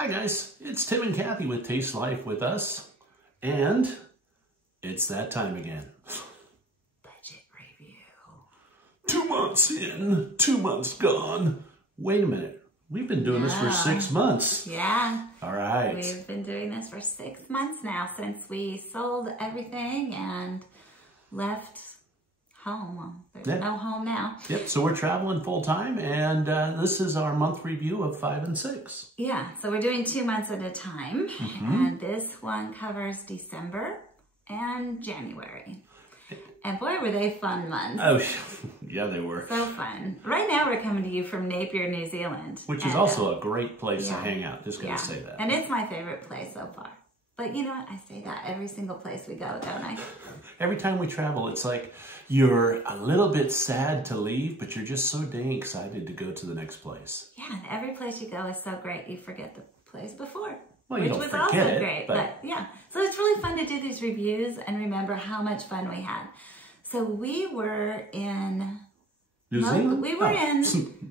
Hi guys, it's Tim and Kathy with Taste Life with us, and it's that time again. Budget review. 2 months in, 2 months gone. Wait a minute, we've been doing this for 6 months. Yeah. All right. We've been doing this for 6 months now since we sold everything and left home. There's no home now. Yep, so we're traveling full time, and this is our month review of 5 and 6. Yeah, so we're doing 2 months at a time, and this one covers December and January. And boy, were they fun months. Oh, yeah, they were. So fun. Right now, we're coming to you from Napier, New Zealand. Which is also a great place to hang out, just gonna say that. And it's my favorite place so far. But you know what? I say that every single place we go, don't I? Every time we travel, it's like you're a little bit sad to leave, but you're just so dang excited to go to the next place. Yeah, and every place you go is so great, you forget the place before. Well, which was also great, but yeah. So it's really fun to do these reviews and remember how much fun we had. So we were in New Zealand? We were in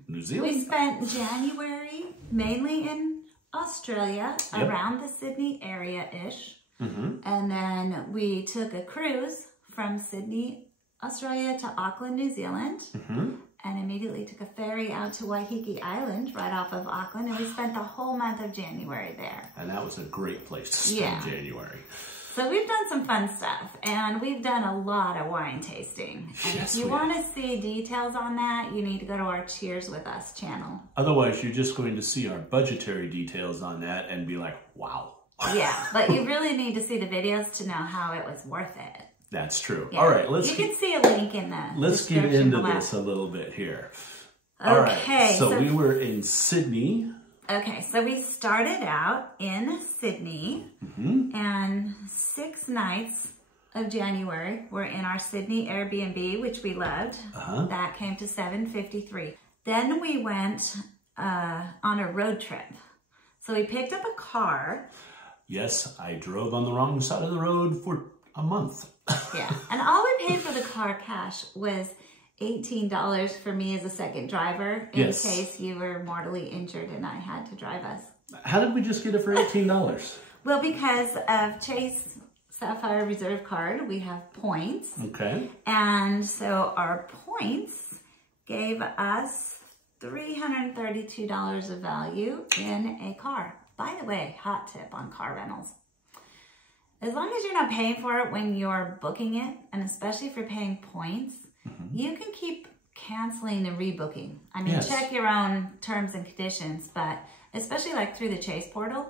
New Zealand. We spent January mainly in Australia, around the Sydney area-ish. And then we took a cruise from Sydney, Australia to Auckland, New Zealand. And immediately took a ferry out to Waiheke Island right off of Auckland. And we spent the whole month of January there. And that was a great place to spend January. So we've done some fun stuff, and we've done a lot of wine tasting. And if you want to see details on that, you need to go to our Cheers With Us channel. Otherwise, you're just going to see our budgetary details on that and be like, wow. Yeah, but you really need to see the videos to know how it was worth it. That's true. Yeah. All right, you can see a link in the Let's get into this a little bit here. Okay, all right, so we were in Sydney. Okay, so we started out in Sydney, and 6 nights of January were in our Sydney Airbnb, which we loved. That came to $753. Then we went on a road trip. So we picked up a car. Yes, I drove on the wrong side of the road for a month. Yeah, and all we paid for the car cash was $18 for me as a second driver in case you were mortally injured and I had to drive us. How did we just get it for $18? Well, because of Chase Sapphire Reserve card, we have points. Okay. And so our points gave us $332 of value in a car. By the way, hot tip on car rentals. As long as you're not paying for it when you're booking it, and especially if you're paying points, you can keep canceling and rebooking. I mean, check your own terms and conditions, but especially like through the Chase portal,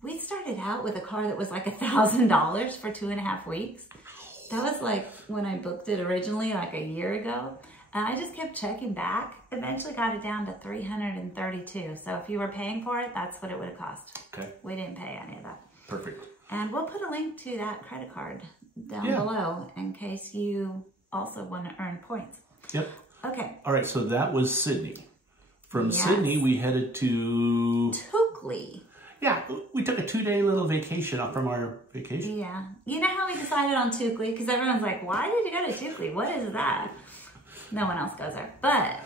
we started out with a car that was like $1,000 for 2.5 weeks. That was like when I booked it originally, like a year ago. And I just kept checking back, eventually got it down to $332. So if you were paying for it, that's what it would have cost. Okay. We didn't pay any of that. Perfect. And we'll put a link to that credit card down below in case you also want to earn points. Yep. Okay. All right, so that was Sydney. From Sydney, we headed to... Toukley. Yeah, we took a 2-day little vacation off from our vacation. Yeah. You know how we decided on Toukley? Because everyone's like, why did you go to Toukley? What is that? No one else goes there. But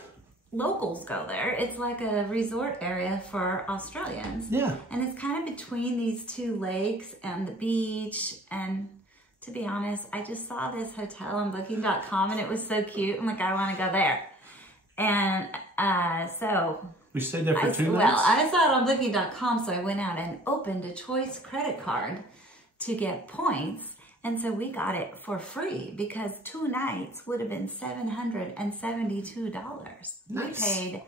locals go there. It's like a resort area for Australians. Yeah. And it's kind of between these 2 lakes and the beach. And to be honest, I just saw this hotel on booking.com and it was so cute. I'm like, I want to go there. And so... We stayed there for 2 nights? Well, I saw it on booking.com, so I went out and opened a Choice credit card to get points. And so we got it for free because 2 nights would have been $772. Nice. We paid 0.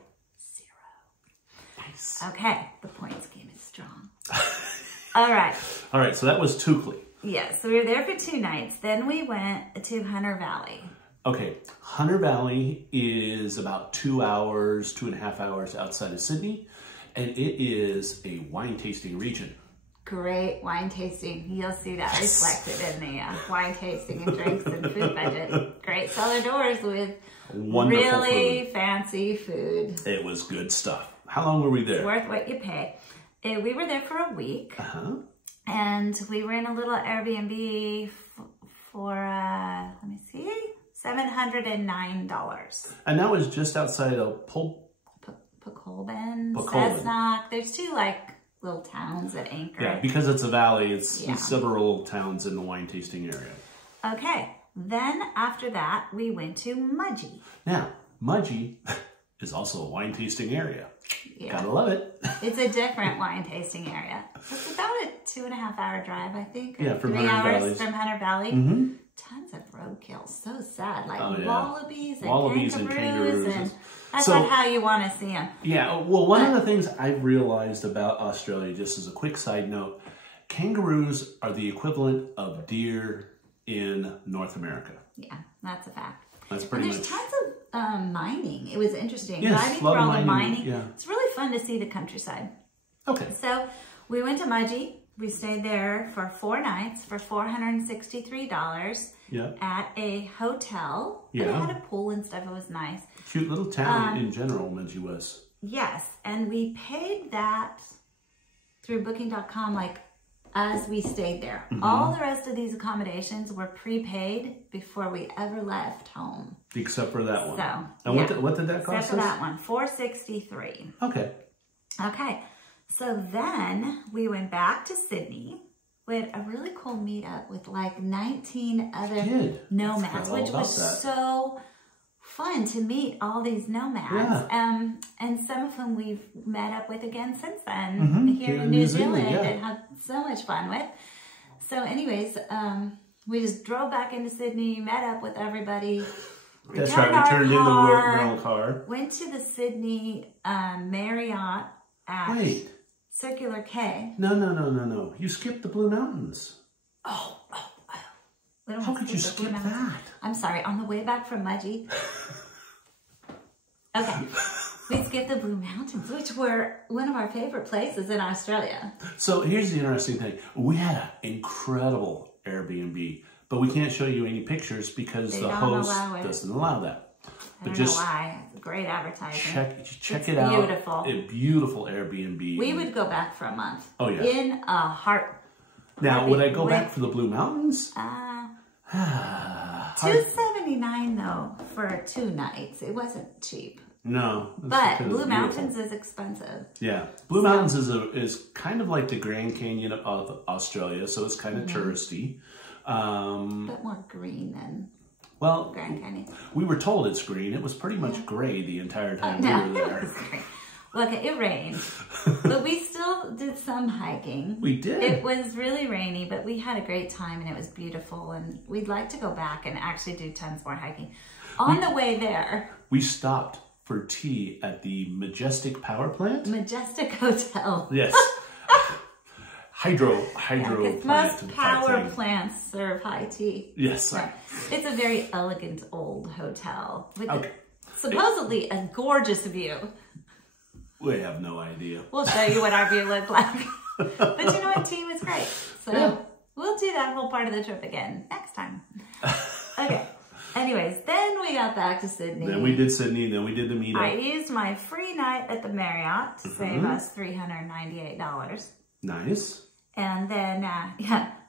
Nice. Okay, the points game is strong. All right. All right, so that was Toukley. Yes, so we were there for 2 nights. Then we went to Hunter Valley. Okay, Hunter Valley is about 2 hours, 2.5 hours outside of Sydney, and it is a wine tasting region. Great wine tasting. You'll see that reflected in the wine tasting and drinks and food budget. Great cellar doors with wonderful really fancy food. It was good stuff. How long were we there? It's worth what you pay. We were there for a week. And we were in a little Airbnb for, let me see, $709. And that was just outside of Pakolben, Cessnock. There's 2 like little towns that anchor. Yeah, because it's a valley, it's several towns in the wine tasting area. Okay, then after that, we went to Mudgee. Now, Mudgee is also a wine tasting area. Yeah. Gotta love it. It's a different wine tasting area. It's about a 2.5-hour drive, I think. Yeah, from 3 Hunter hours Valley. from Hunter Valley. Tons of roadkill. So sad. Like wallabies and kangaroos. And that's not how you want to see them. Yeah, well, one of the things I've realized about Australia, just as a quick side note, kangaroos are the equivalent of deer in North America. Yeah, that's a fact. That's pretty much. There's tons of mining. It was interesting. Yes, driving through all the mining. Yeah. It's really fun to see the countryside. Okay. So we went to Mudgee. We stayed there for 4 nights for $463 at a hotel. Yeah. But it had a pool and stuff. It was nice. Cute little town in general, Mudgee was. Yes. And we paid that through booking.com like as we stayed there. All the rest of these accommodations were prepaid before we ever left home. Except for that one. So, and what did that cost us? Except for that one, $463. Okay. Okay. So then we went back to Sydney. We had a really cool meetup with like 19 other nomads, which was so fun to meet all these nomads. Yeah. And some of whom we've met up with again since then here in New Zealand and had so much fun with. So anyways, we just drove back into Sydney, met up with everybody. That's right, we turned in the rental car. Went to the Sydney Marriott at Circular Quay. No. You skipped the Blue Mountains. Oh. How could you skip that? I'm sorry, on the way back from Mudgee. Okay, we skipped the Blue Mountains, which were one of our favorite places in Australia. So here's the interesting thing. We had an incredible Airbnb, but we can't show you any pictures because the host doesn't allow that. I don't know why. It's great advertising. Check it out. Beautiful. A beautiful Airbnb. We would go back for a month. Oh, yeah. In a heart. Now, would I go back for the Blue Mountains? $279 though for 2 nights. It wasn't cheap. No. But Blue Mountains is expensive. Yeah. Blue Mountains is kind of like the Grand Canyon of Australia, so it's kind of touristy. But more green than Grand Canyon. We were told it's green. It was pretty much gray the entire time we were there. It was great. Look, it rained, but we still did some hiking. We did. It was really rainy, but we had a great time and it was beautiful. And we'd like to go back and actually do tons more hiking. On the way there, we stopped for tea at the Majestic Power Plant. Majestic Hotel. Yes. Hydro plant. Most power plants serve high tea. Yes. Right. It's a very elegant old hotel with supposedly a gorgeous view. We have no idea. We'll show you what our view looked like. But you know what? Tea was great. So we'll do that whole part of the trip again next time. Okay. Anyways, then we got back to Sydney. Then we did Sydney. Then we did the meetup. I used my free night at the Marriott to save us $398. Nice. And then,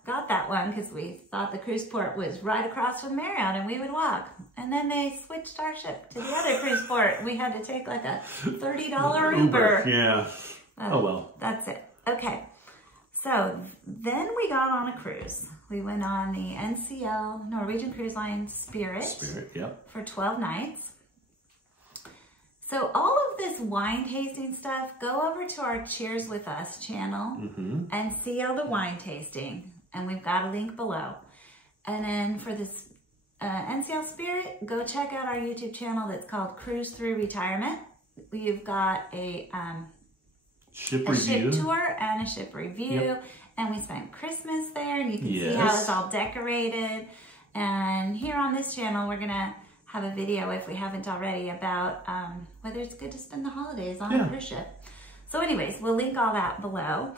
got that one because we thought the cruise port was right across from Marriott and we would walk. And then they switched our ship to the other cruise port. We had to take like a $30 Uber. Yeah. Oh, well. That's it. Okay. So then we got on a cruise. We went on the NCL, Norwegian Cruise Line Spirit. Spirit, yep. For 12 nights. So all of this wine tasting stuff, go over to our Cheers With Us channel and see all the wine tasting. And we've got a link below. And then for this NCL Spirit, go check out our YouTube channel that's called Cruise Through Retirement. We've got a ship tour and a ship review. Yep. And we spent Christmas there and you can see how it's all decorated. And here on this channel, we're going to have a video, if we haven't already, about whether it's good to spend the holidays on a cruise ship. So anyways, we'll link all that below.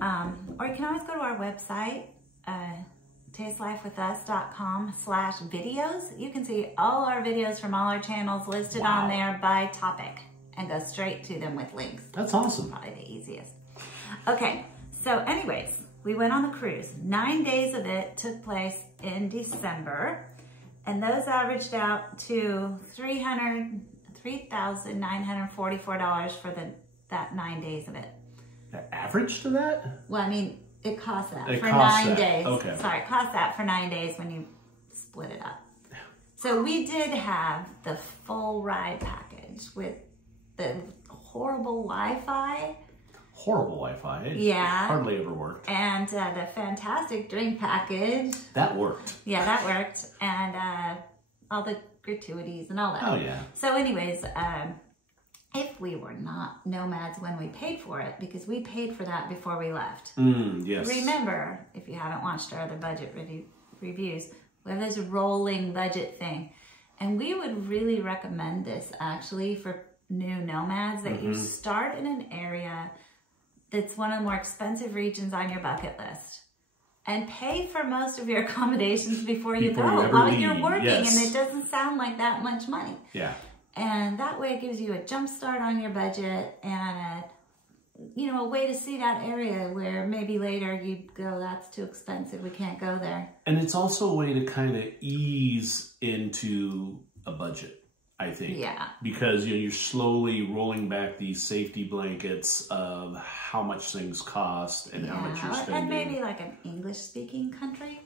Or you can always go to our website, tastelifewithus.com/videos. You can see all our videos from all our channels listed on there by topic and go straight to them with links. That's awesome. Probably the easiest. Okay, so anyways, we went on the cruise. 9 days of it took place in December. And those averaged out to $3,944 for that 9 days of it. average to that? Well, I mean, it costs that It for costs 9 that. days. Okay. Sorry, it costs that for 9 days when you split it up. So we did have the full ride package with the horrible Wi-Fi. Horrible Wi-Fi. It Yeah. hardly ever worked. And the fantastic drink package. That worked. Yeah, that worked. And all the gratuities and all that. Oh, yeah. So anyways, if we were not nomads when we paid for it, because we paid for that before we left. Yes. Remember, if you haven't watched our other budget reviews, we have this rolling budget thing. And we would really recommend this actually for new nomads, that you start in an area that's one of the more expensive regions on your bucket list. And pay for most of your accommodations before you go while you're working. Yes. And it doesn't sound like that much money. Yeah. And that way it gives you a jump start on your budget and a way to see that area where maybe later you'd go, that's too expensive, we can't go there. And it's also a way to kind of ease into a budget, I think. Yeah. Because you're slowly rolling back these safety blankets of how much things cost and how much you're spending. And maybe like an English-speaking country.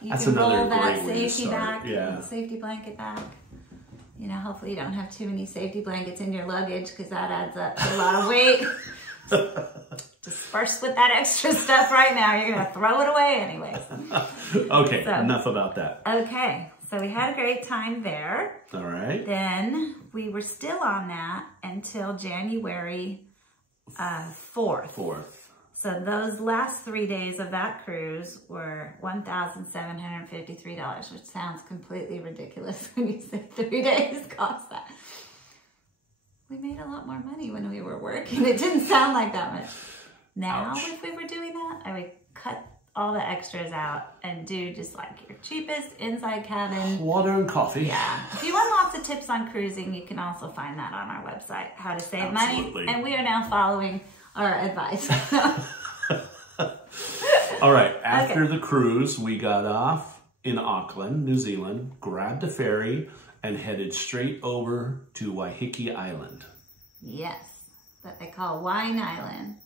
You That's can another roll that great way to safety start. back, Yeah. the safety blanket back. Hopefully you don't have too many safety blankets in your luggage because that adds up to a lot of weight. Disperse with that extra stuff right now. You're going to throw it away anyways. Okay, enough about that. Okay, so we had a great time there. All right. Then we were still on that until January 4th. So those last 3 days of that cruise were $1,753, which sounds completely ridiculous when you say 3 days cost that. We made a lot more money when we were working. It didn't sound like that much. Now, Ouch. if we were doing that, I would cut all the extras out and do just like your cheapest inside cabin. Water and coffee. Yeah. If you want lots of tips on cruising, you can also find that on our website, How to Save Absolutely. Money. And we are now following our advice. All right. After the cruise, we got off in Auckland, New Zealand, grabbed a ferry, and headed straight over to Waiheke Island. Yes, that they call Wine Island.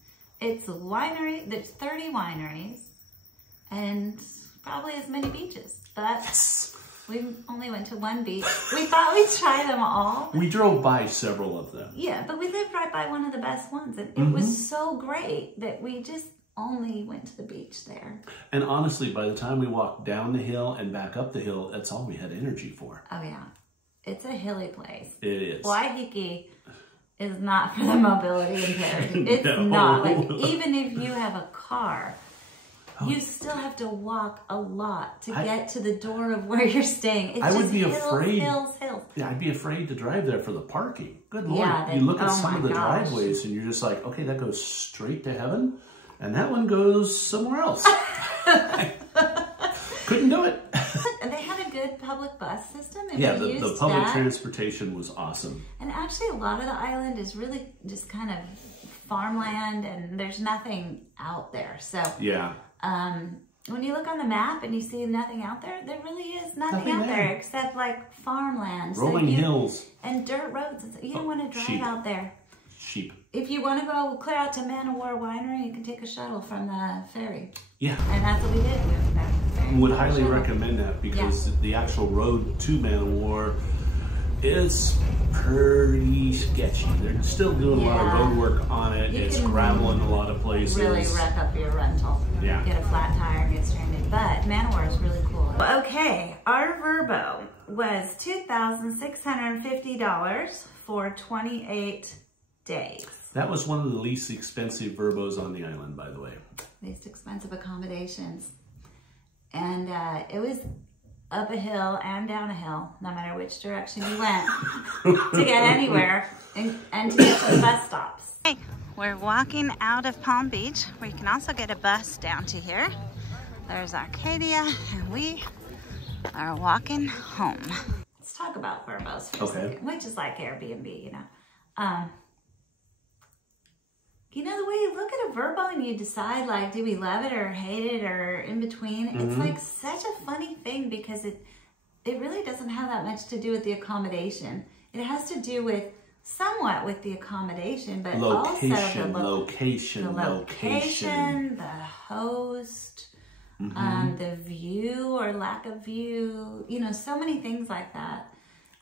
It's a winery, there's 30 wineries, and probably as many beaches, but we only went to one beach. We thought we'd try them all. We drove by several of them. Yeah, but we lived right by one of the best ones, and it was so great that we just only went to the beach there. And honestly, by the time we walked down the hill and back up the hill, that's all we had energy for. Oh yeah, it's a hilly place. It is. Waiheke is not for the mobility impaired. It's No. not. Like, even if you have a car, you still have to walk a lot to get to the door of where you're staying. It's I would just be hills, afraid. hills. Yeah, I'd be afraid to drive there for the parking. Good Lord. Yeah, you look at oh some of my the gosh. driveways and you're just like, okay, that goes straight to heaven. And that one goes somewhere else. Couldn't do it. They had a good public bus system. And Yeah, we the used public that. transportation was awesome. And actually, a lot of the island is really just kind of farmland, and there's nothing out there. So Yeah. when you look on the map and you see nothing out there, there really is nothing Nothing out there there. except like farmland. Rolling hills. And dirt roads. You don't want to drive sheep. out there. Sheep. If you want to go clear out to Man of War Winery, you can take a shuttle from the ferry. Yeah. And that's what we did. We went back to the ferry. Would highly recommend that because the actual road to Man of War is pretty sketchy. They're still doing a lot of road work on it. You It's can gravel in a lot of places. Really wreck up your rental. Yeah. Get a flat tire and get stranded. But Man of War is really cool. Okay, our Verbo was $2,650 for 28 days. That was one of the least expensive Verbos on the island, by the way. Least expensive accommodations. And it was up a hill and down a hill, no matter which direction you went, to get anywhere and to get to the bus stops. Hey, we're walking out of Palm Beach, where you can also get a bus down to here. There's Arcadia, and we are walking home. Let's talk about Verbos for a second, which is like Airbnb, you know. You know, the way you look at a Verbo and you decide, like, do we love it or hate it or in between? It's like such a funny thing because it really doesn't have that much to do with the accommodation. It has to do with somewhat with the accommodation, but location, also the location, the host, the view or lack of view, you know, so many things like that.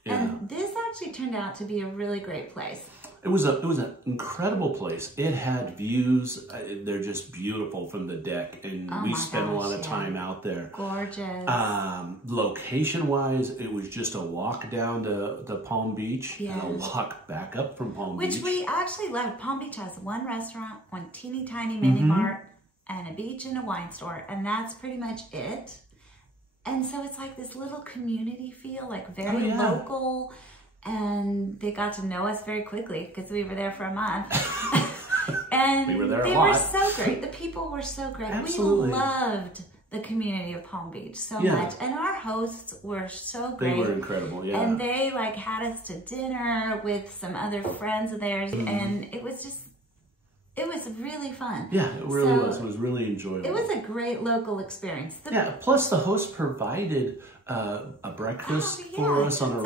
Yeah. And this actually turned out to be a really great place. It was an incredible place. It had views. They're just beautiful from the deck, and we spent a lot of time out there. Gorgeous. Location-wise, it was just a walk down to Palm Beach and a walk back up from Palm Beach. Which we actually loved. Palm Beach has one restaurant, one teeny tiny mini mart, and a beach and a wine store, and that's pretty much it. And so it's like this little community feel, like very local. And they got to know us very quickly because we were there for a month. And we were there they were so great. The people were so great. Absolutely. We loved the community of Palm Beach so much. And our hosts were so great. They were incredible, And they like had us to dinner with some other friends of theirs. And it was just, it was really fun. Yeah, it really was. It was really enjoyable. It was a great local experience. Plus the host provided a breakfast for us on a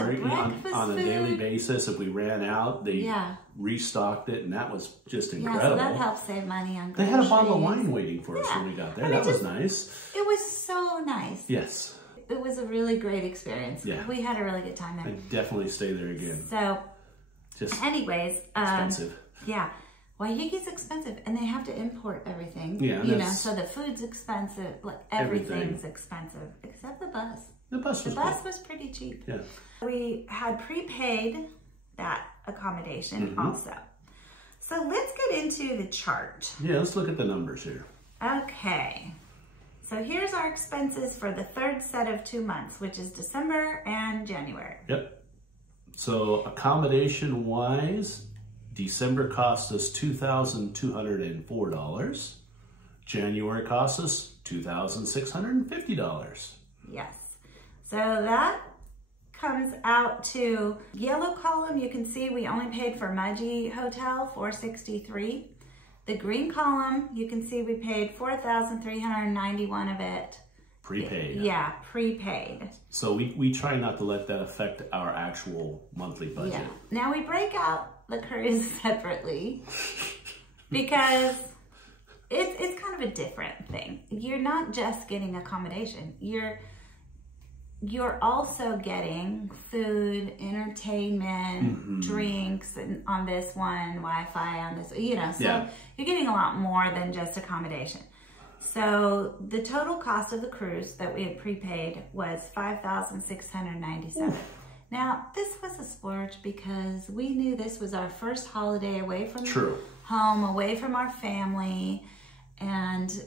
daily basis. If we ran out, they restocked it, and that was just incredible. Yeah, so that helped save money on groceries. They had a bottle of wine waiting for us when we got there. That was nice. It was so nice. Yes. It was a really great experience. Yeah. We had a really good time there. I'd definitely stay there again. So, just anyways. expensive. Yeah. Waiheke's expensive, and they have to import everything. Yeah, you know, so the food's expensive, like everything's expensive, except the bus. The bus was pretty cheap. Yeah. We had prepaid that accommodation also. So let's get into the chart. Yeah, let's look at the numbers here. Okay. So here's our expenses for the third set of 2 months, which is December and January. Yep. So accommodation wise, December cost us $2,204. January cost us $2,650. Yes. So that comes out to yellow column. You can see we only paid for Mudgee Hotel, $463. The green column, you can see we paid $4,391 of it. Prepaid. Yeah, prepaid. So we try not to let that affect our actual monthly budget. Yeah. Now we break out the cruise separately because it's kind of a different thing. You're not just getting accommodation. You're also getting food, entertainment, drinks, and on this one, Wi-Fi on this, you know, so you're getting a lot more than just accommodation. So the total cost of the cruise that we had prepaid was $5,697. Now, this was a splurge because we knew this was our first holiday away from home, away from our family, and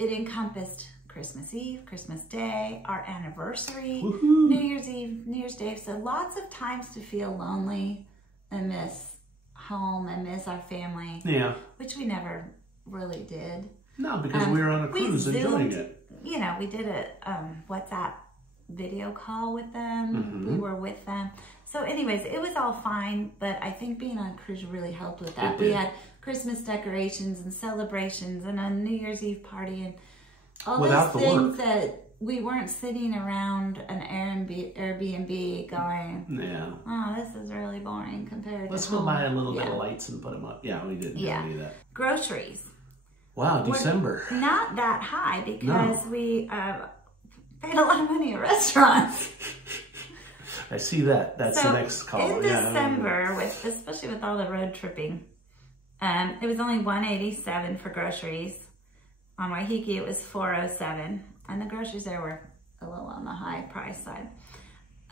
it encompassed Christmas Eve, Christmas Day, our anniversary, New Year's Eve, New Year's Day. So lots of times to feel lonely and miss home and miss our family. Yeah. Which we never really did. No, because we were on a cruise enjoying it. You know, we did a WhatsApp video call with them. We were with them. So anyways, it was all fine, but I think being on a cruise really helped with that. We had Christmas decorations and celebrations and a New Year's Eve party and all those things that we weren't sitting around an Airbnb going, oh, this is really boring compared to Let's go buy a little bit of lights and put them up. Yeah, we didn't do any of that. Groceries. Wow, December. Not that high because we paid a lot of money at restaurants. I see that. That's the next column. In December, especially with all the road tripping, it was only $187 for groceries. On Waiheke, it was $407, and the groceries there were a little on the high price side.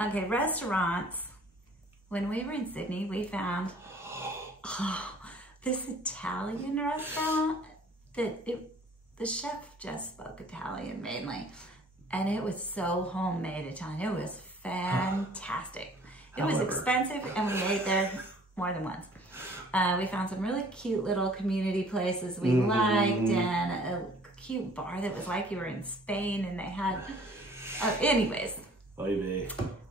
Okay, restaurants. When we were in Sydney, we found this Italian restaurant that the chef just spoke Italian mainly, and it was so homemade Italian. It was fantastic. It was expensive, and we ate there more than once. We found some really cute little community places we liked, and a cute bar that was like you were in Spain, and they had, anyways.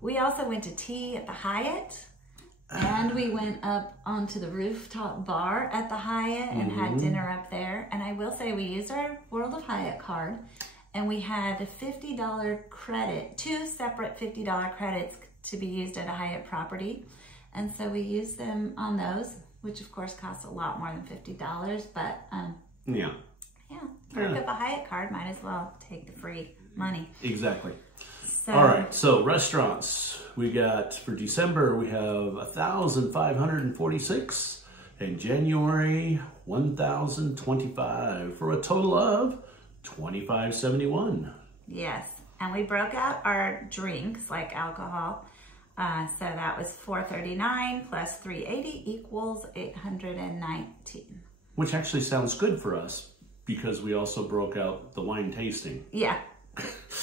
We also went to tea at the Hyatt, and we went up onto the rooftop bar at the Hyatt and had dinner up there. And I will say we used our World of Hyatt card, and we had a $50 credit, 2 separate $50 credits to be used at a Hyatt property. And so we use them on those, which of course costs a lot more than $50, but yeah, pick up a Hyatt card, might as well take the free money. Exactly. So, all right, so restaurants, we got for December, we have 1,546, and January 1,025 for a total of 2,571. Yes, and we broke out our drinks like alcohol. So that was $439 plus $380 equals $819. Which actually sounds good for us because we also broke out the wine tasting. Yeah.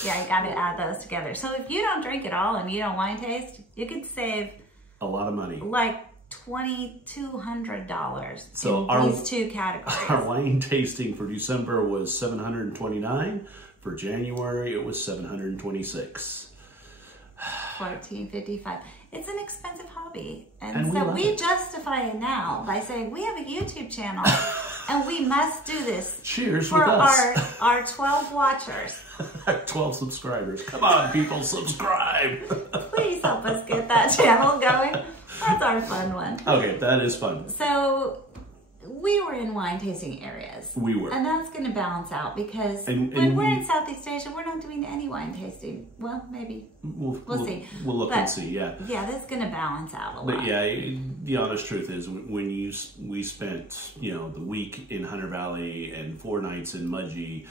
Yeah, you got to add those together. So if you don't drink at all and you don't wine taste, you could save a lot of money. Like $2,200 so in these two categories. Our wine tasting for December was $729. For January, it was $726. $1,455. It's an expensive hobby. And so we justify it now by saying we have a YouTube channel and we must do this. Cheers for with us. our 12 watchers. 12 subscribers. Come on, people, subscribe. Please help us get that channel going. That's our fun one. Okay, that is fun. So we were in wine tasting areas. We were. And that's going to balance out because when we're in Southeast Asia, we're not doing any wine tasting. Well, maybe. We'll see. We'll look and see, yeah. Yeah, that's going to balance out a lot. But yeah, the honest truth is when we spent, the week in Hunter Valley and 4 nights in Mudgee,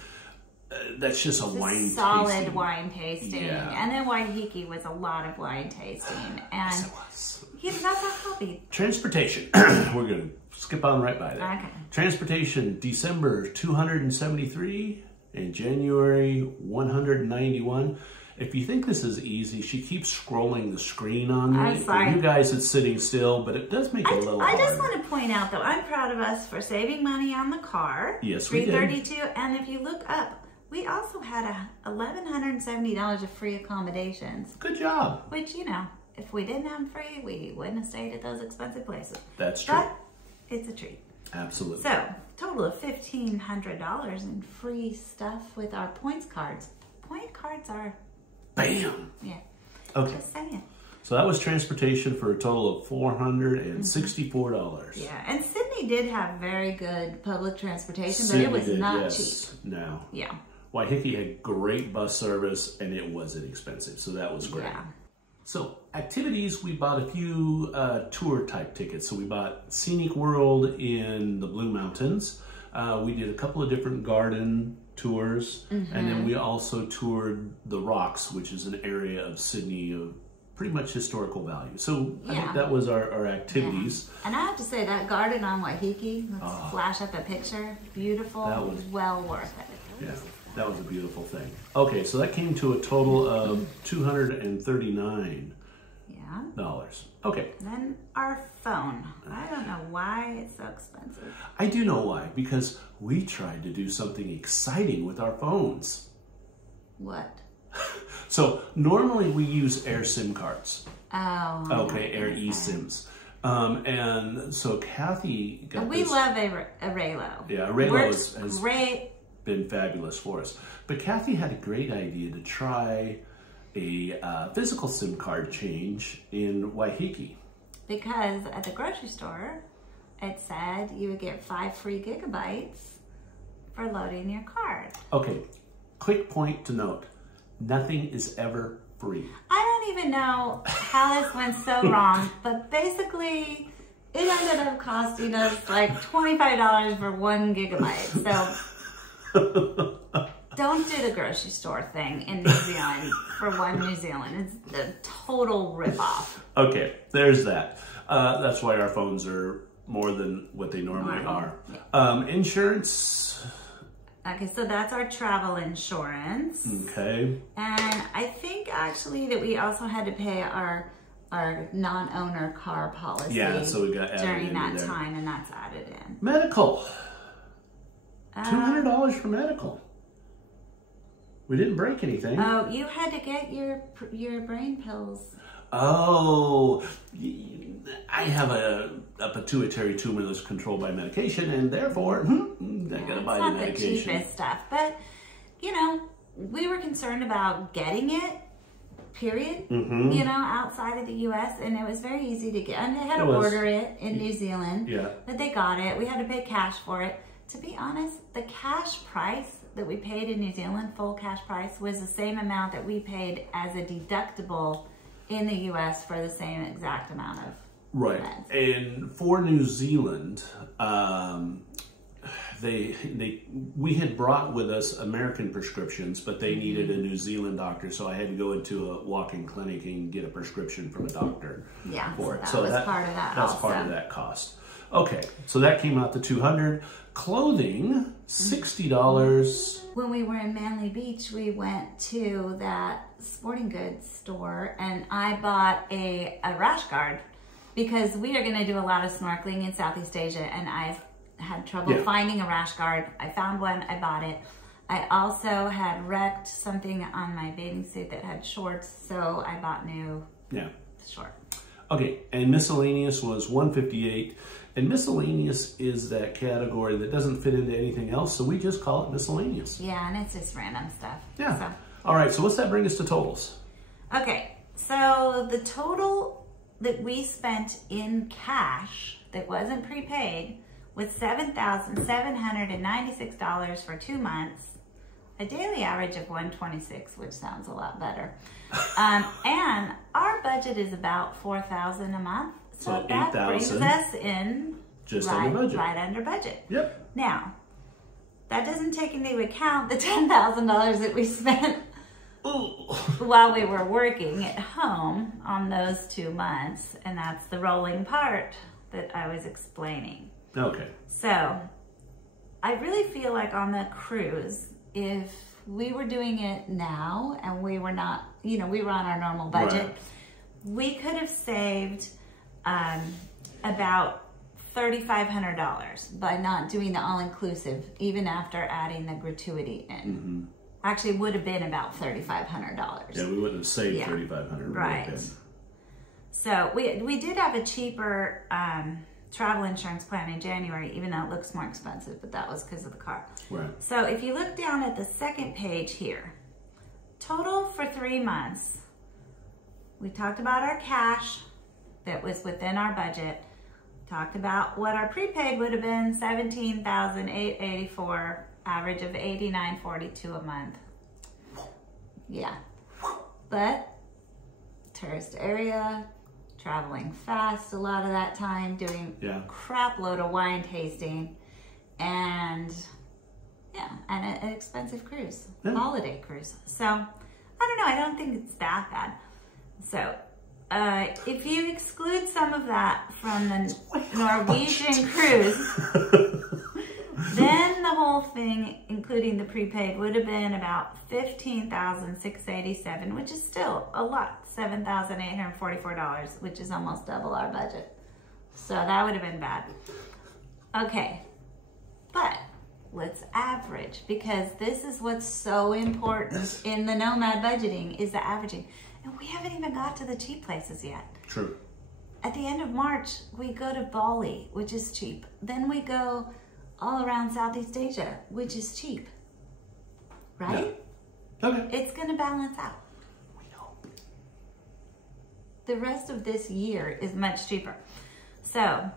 that's just a wine solid tasting. Wine tasting. Yeah. And then Waiheke was a lot of wine tasting. And yes, it was. That's our hobby. Transportation. We're going to skip on right by that. Okay. Transportation, December 273 and January 191. If you think this is easy, she keeps scrolling the screen on me. I'm sorry. For you guys, it's sitting still, but it does make it a little hard. I just want to point out, though, I'm proud of us for saving money on the car. Yes, we did. $332, and if you look up, we also had $1,170 of free accommodations. Good job. Which, if we didn't have them free, we wouldn't have stayed at those expensive places. That's true. But it's a treat. Absolutely. So, total of $1,500 in free stuff with our points cards. Point cards are... Bam! Yeah. Okay. Just saying. So that was transportation for a total of $464. Yeah, and Sydney did have very good public transportation, Sydney but it was not cheap. No. Yeah. Waiheke had great bus service, and it wasn't expensive, so that was great. Yeah. So activities, we bought a few tour type tickets. So we bought Scenic World in the Blue Mountains. We did a couple of different garden tours, and then we also toured the Rocks, which is an area of Sydney of pretty much historical value. So I think that was our activities. Yeah. And I have to say that garden on Waiheke, let's flash up a picture, beautiful, that was well worth it. Yeah, that was a beautiful thing. Okay, so that came to a total of $239. Okay. Then our phone. I don't know why it's so expensive. I do know why, because we tried to do something exciting with our phones. What? So normally we use Air SIM cards. Oh. Okay, Air eSIMs. And so Kathy got we love Arelo. Yeah, Arelo has great. Been fabulous for us. But Kathy had a great idea to try a physical SIM card change in Waiheke. Because at the grocery store, it said you would get 5 free gigabytes for loading your card. Okay, quick point to note. Nothing is ever free. I don't even know how this went so wrong, but basically it ended up costing us like $25 for 1 gigabyte. So don't do the grocery store thing in New Zealand for one New Zealand. It's a total ripoff. Okay, there's that. That's why our phones are more than what they normally are. Yeah. Insurance. Okay, so that's our travel insurance. Okay. And I think actually that we also had to pay our non-owner car policy. Yeah, so we got added during that there. time, and that's added in. Medical. $200 for medical. We didn't break anything. Oh, you had to get your brain pills. Oh, I have a pituitary tumor that's controlled by medication, and therefore, I gotta buy the medication. It's not the cheapest stuff, but we were concerned about getting it period, you know, outside of the U.S. And it was very easy to get. And they had to order it in New Zealand, but they got it. We had to pay cash for it. To be honest, the cash price that we paid in New Zealand, full cash price, was the same amount that we paid as a deductible in the U.S. for the same exact amount of meds. And for New Zealand, we had brought with us American prescriptions, but they needed a New Zealand doctor, so I had to go into a walk-in clinic and get a prescription from a doctor for it. So that was part of that. That's part of that cost. Okay, so that came out to $200. Clothing, $60. When we were in Manly Beach, we went to that sporting goods store, and I bought a rash guard because we are going to do a lot of snorkeling in Southeast Asia, and I've had trouble finding a rash guard. I found one, I bought it. I also had wrecked something on my bathing suit that had shorts, so I bought new shorts. Okay, and miscellaneous was $158. And miscellaneous is that category that doesn't fit into anything else, so we just call it miscellaneous. Yeah, and it's just random stuff. Yeah. So. All right, so what's that bring us to totals? Okay, so the total that we spent in cash that wasn't prepaid was $7,796 for 2 months, a daily average of $126, which sounds a lot better. And our budget is about $4,000 a month. So that brings us in just under budget. Right under budget. Yep. Now, that doesn't take into account the $10,000 that we spent while we were working at home on those 2 months, and that's the rolling part that I was explaining. Okay. So, I really feel like on the cruise, if we were doing it now and we were not, you know, we were on our normal budget, we could have saved about $3,500 by not doing the all-inclusive, even after adding the gratuity in. Actually, it would have been about $3,500. Yeah, we wouldn't have saved $3,500. Right. So we did have a cheaper travel insurance plan in January, even though it looks more expensive, but that was because of the car. Right. So if you look down at the second page here, total for 3 months, we talked about our cash that was within our budget, talked about what our prepaid would have been, $17,884, average of $89.42 a month. Yeah, but tourist area, traveling fast a lot of that time, doing crap load of wine tasting, and an expensive cruise, holiday cruise. So I don't know, I don't think it's that bad. So if you exclude some of that from the Norwegian cruise, then the whole thing, including the prepaid, would have been about $15,687, which is still a lot, $7,844, which is almost double our budget. So that would have been bad. Okay, but let's average, because this is what's so important in the Nomad budgeting, is the averaging. And we haven't even got to the cheap places yet. True. At the end of March, we go to Bali, which is cheap. Then we go all around Southeast Asia, which is cheap. Right? Yeah. Okay. It's going to balance out. We know. The rest of this year is much cheaper. So,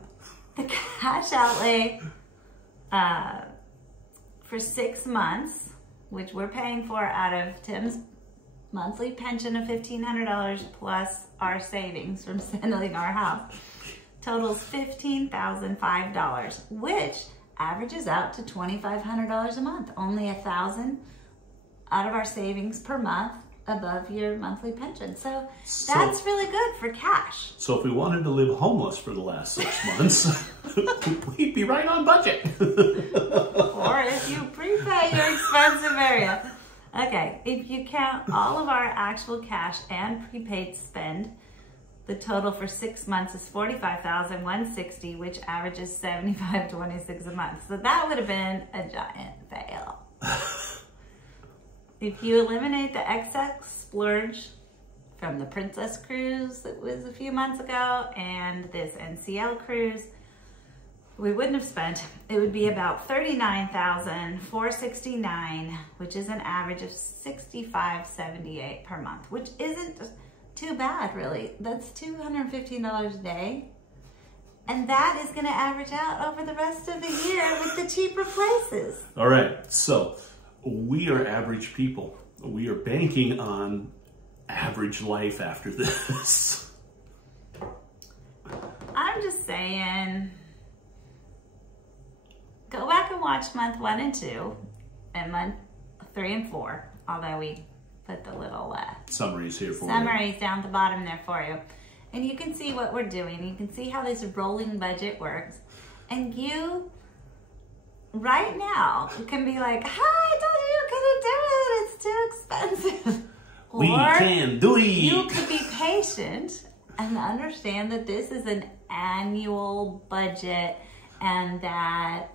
the cash outlay for 6 months, which we're paying for out of Tim's monthly pension of $1,500 plus our savings from selling our house, totals $15,005, which averages out to $2,500 a month. Only $1,000 out of our savings per month above your monthly pension. So that's really good for cash. So if we wanted to live homeless for the last 6 months, we'd be right on budget. Or if you prepay your expensive area. Okay, if you count all of our actual cash and prepaid spend, the total for 6 months is $45,160, which averages $75.26 a month. So that would have been a giant fail. If you eliminate the excess splurge from the Princess Cruise that was a few months ago and this NCL cruise, we wouldn't have spent, it would be about $39,469, which is an average of $65.78 per month, which isn't too bad, really. That's $215 a day. And that is going to average out over the rest of the year with the cheaper places. All right, so we are average people. We are banking on average life after this. I'm just saying, go back and watch month 1 and 2 and month 3 and 4, although we put the little summaries here for summaries down the bottom there for you. And you can see what we're doing. You can see how this rolling budget works. And you, right now, can be like, hi, I told you couldn't do it. It's too expensive. We can do it. You could be patient and understand that this is an annual budget and that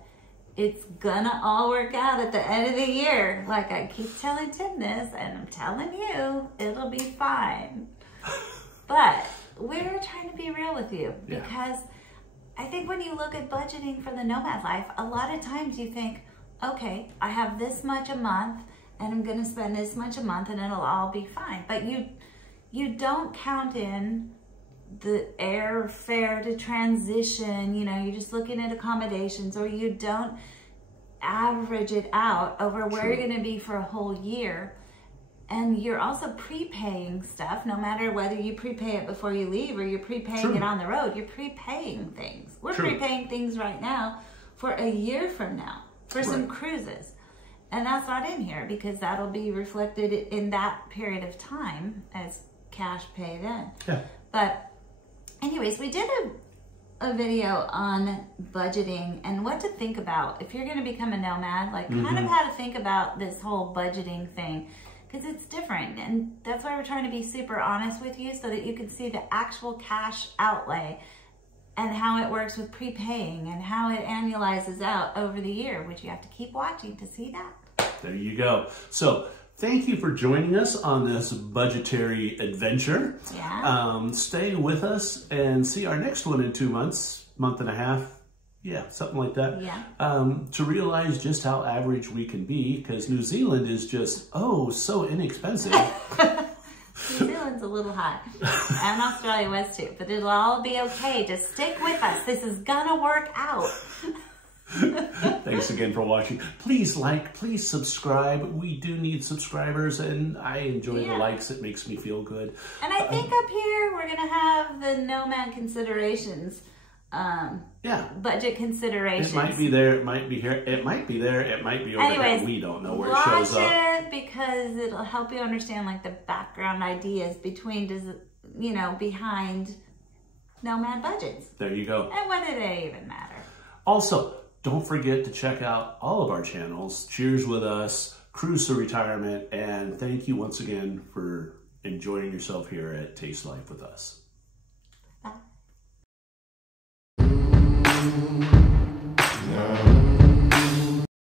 it's gonna all work out at the end of the year. Like I keep telling Tim this, and I'm telling you, it'll be fine. But we're trying to be real with you because I think when you look at budgeting for the nomad life, a lot of times you think, okay, I have this much a month and I'm gonna spend this much a month and it'll all be fine. But you don't count in the airfare to transition, you know, you're just looking at accommodations, or you don't average it out over where you're going to be for a whole year. And you're also prepaying stuff, no matter whether you prepay it before you leave or you're prepaying it on the road. You're prepaying things. We're prepaying things right now for a year from now for some cruises. And that's not in here because that'll be reflected in that period of time as cash pay then. Yeah. But anyways, we did a video on budgeting and what to think about if you're going to become a nomad, like kind of how to think about this whole budgeting thing, because it's different. And that's why we're trying to be super honest with you so that you can see the actual cash outlay and how it works with prepaying and how it annualizes out over the year, which you have to keep watching to see that. There you go. So thank you for joining us on this budgetary adventure. Yeah. Stay with us and see our next one in 2 months, month and a half. Yeah, something like that. Yeah. To realize just how average we can be, because New Zealand is just, oh, so inexpensive. New Zealand's a little high. And Australia was too. But it'll all be okay. Just stick with us. This is gonna work out. Thanks again for watching. Please like, please subscribe. We do need subscribers, and I enjoy the likes. It makes me feel good. And I think up here we're gonna have the nomad considerations. Budget considerations. It might be there, it might be here, it might be there, it might be over there. We don't know where it shows up. Watch it because it'll help you understand like the background ideas between, behind nomad budgets. There you go. And whether they even matter. Also, don't forget to check out all of our channels. Cheers with Us, Cruise to Retirement, and thank you once again for enjoying yourself here at Taste Life with us.